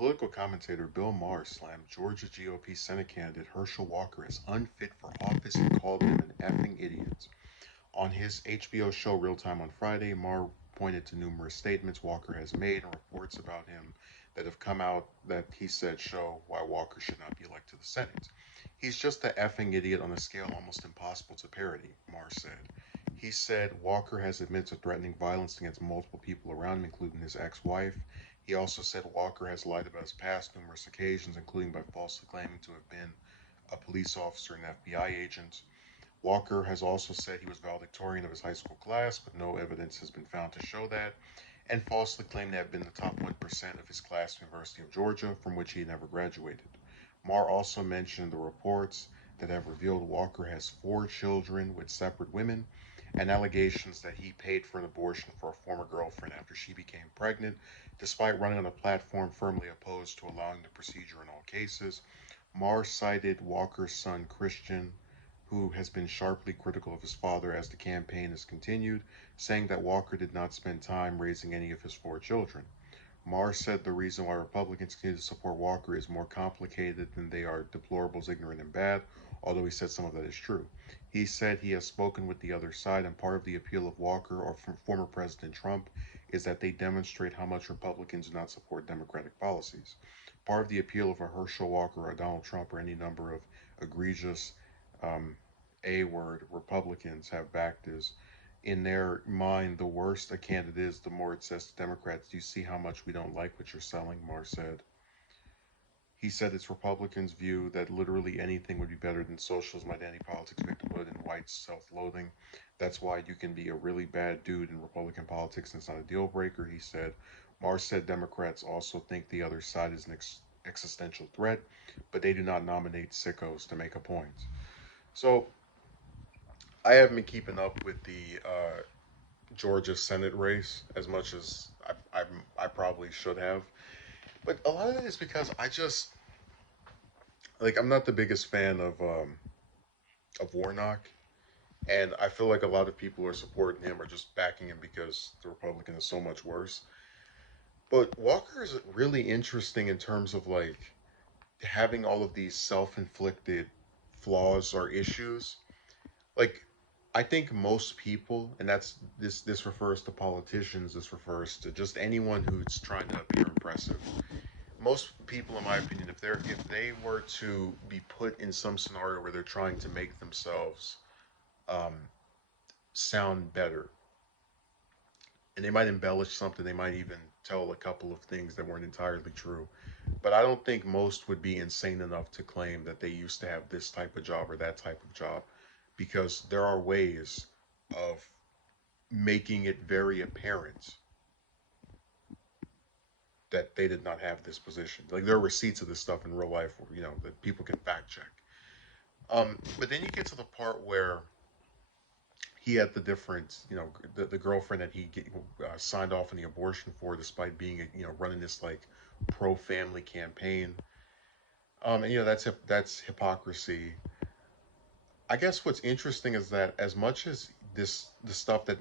Political commentator Bill Maher slammed Georgia GOP Senate candidate Herschel Walker as unfit for office and called him an effing idiot. On his HBO show Real Time on Friday, Maher pointed to numerous statements Walker has made and reports about him that have come out that he said show why Walker should not be elected to the Senate. He's just an effing idiot on a scale almost impossible to parody, Maher said. He said Walker has admitted to threatening violence against multiple people around him, including his ex wife. He also said Walker has lied about his past numerous occasions, including by falsely claiming to have been a police officer and FBI agent. Walker has also said he was valedictorian of his high school class, but no evidence has been found to show that, and falsely claimed to have been the top 1% of his class at the University of Georgia, from which he never graduated. Maher also mentioned the reports that have revealed Walker has 4 children with separate women, and allegations that he paid for an abortion for a former girlfriend after she became pregnant, despite running on a platform firmly opposed to allowing the procedure in all cases. Maher cited Walker's son Christian, who has been sharply critical of his father as the campaign has continued, saying that Walker did not spend time raising any of his 4 children. Maher said the reason why Republicans continue to support Walker is more complicated than they are deplorables, ignorant, and bad, although he said some of that is true. He said he has spoken with the other side, and part of the appeal of Walker or former President Trump is that they demonstrate how much Republicans do not support Democratic policies. Part of the appeal of a Herschel Walker or Donald Trump or any number of egregious um, A word Republicans have backed is in their mind, the worse a candidate is, the more it says to Democrats, do you see how much we don't like what you're selling? Maher said. He said it's Republicans' view that literally anything would be better than socialism, identity politics, victimhood, and white self loathing. That's why you can be a really bad dude in Republican politics and it's not a deal breaker, he said. Maher said Democrats also think the other side is an existential threat, but they do not nominate sickos to make a point. So I haven't been keeping up with the Georgia Senate race as much as I probably should have. But a lot of it is because I just like I'm not the biggest fan of Warnock, and I feel like a lot of people who are supporting him are just backing him because the Republican is so much worse. But Walker is really interesting in terms of like having all of these self-inflicted flaws or issues. Like I think most people, and this refers to politicians, this refers to just anyone who's trying to appear impressive. Most people, in my opinion, if they were to be put in some scenario where they're trying to make themselves um, sound better, and they might embellish something, they might even tell a couple of things that weren't entirely true. But I don't think most would be insane enough to claim that they used to have this type of job or that type of job, because there are ways of making it very apparent that they did not have this position. Like there are receipts of this stuff in real life, that people can fact check. But then you get to the part where he had the different, the girlfriend that signed off on the abortion for, despite being, running this like pro-family campaign. And that's hypocrisy. I guess what's interesting is that as much as the stuff that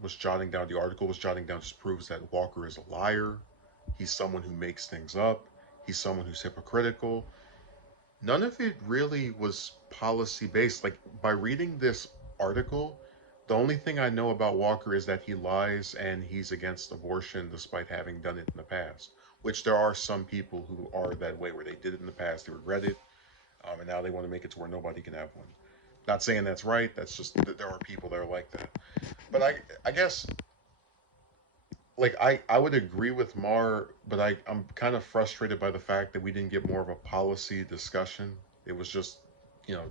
was jotting down, the article was jotting down, just proves that Walker is a liar. He's someone who makes things up. He's someone who's hypocritical. None of it really was policy based. Like by reading this article, the only thing I know about Walker is that he lies and he's against abortion despite having done it in the past. Which there are some people who are that way, where they did it in the past, they regret it, and now they want to make it to where nobody can have one. Not saying that's right. That's just that there are people that are like that. But I guess like I would agree with Mar, but I'm kind of frustrated by the fact that we didn't get more of a policy discussion. It was just,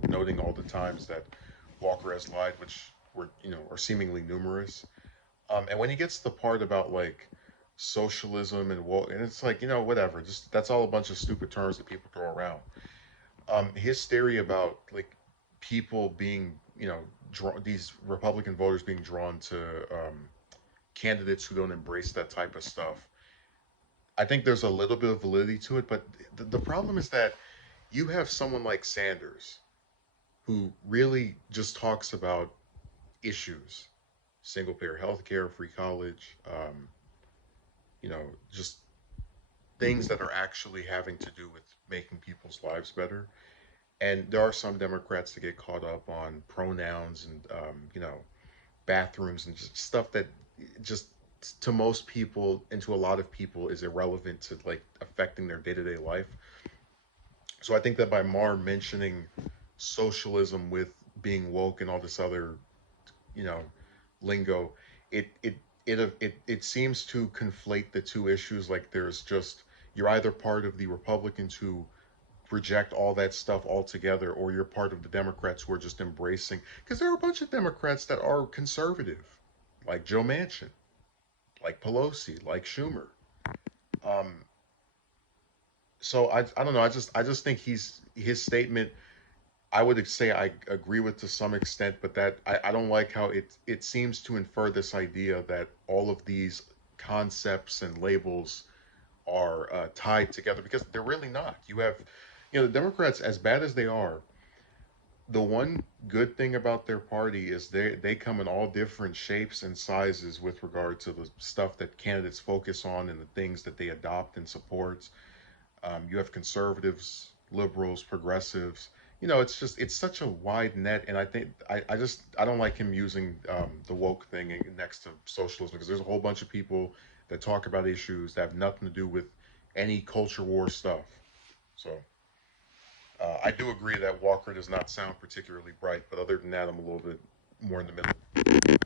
noting all the times that Walker has lied, which are seemingly numerous. And when he gets to the part about like socialism and it's like, whatever, just that's all a bunch of stupid terms that people throw around. His theory about like people being, these Republican voters being drawn to candidates who don't embrace that type of stuff. I think there's a little bit of validity to it, but the problem is that you have someone like Sanders who really just talks about issues, single payer healthcare, free college, you know, just things that are actually having to do with making people's lives better. And there are some Democrats that get caught up on pronouns and bathrooms and just stuff that just to most people and to a lot of people is irrelevant to like affecting their day-to-day life. So I think that by Maher mentioning socialism with being woke and all this other, you know, lingo, it seems to conflate the two issues. Like there's just you're either part of the Republicans who reject all that stuff altogether, or you're part of the Democrats who are just embracing. Because there are a bunch of Democrats that are conservative, like Joe Manchin, like Pelosi, like Schumer. Um, so I don't know. I just think his statement. I would say I agree with to some extent, but that I don't like how it seems to infer this idea that all of these concepts and labels are tied together because they're really not. You have, the Democrats, as bad as they are, the one good thing about their party is they come in all different shapes and sizes with regard to the stuff that candidates focus on and the things that they adopt and support. You have conservatives, liberals, progressives. It's just it's such a wide net, and I think I don't like him using the woke thing next to socialism because there's a whole bunch of people that talk about issues that have nothing to do with any culture war stuff. So I do agree that Walker does not sound particularly bright, but other than that, I'm a little bit more in the middle.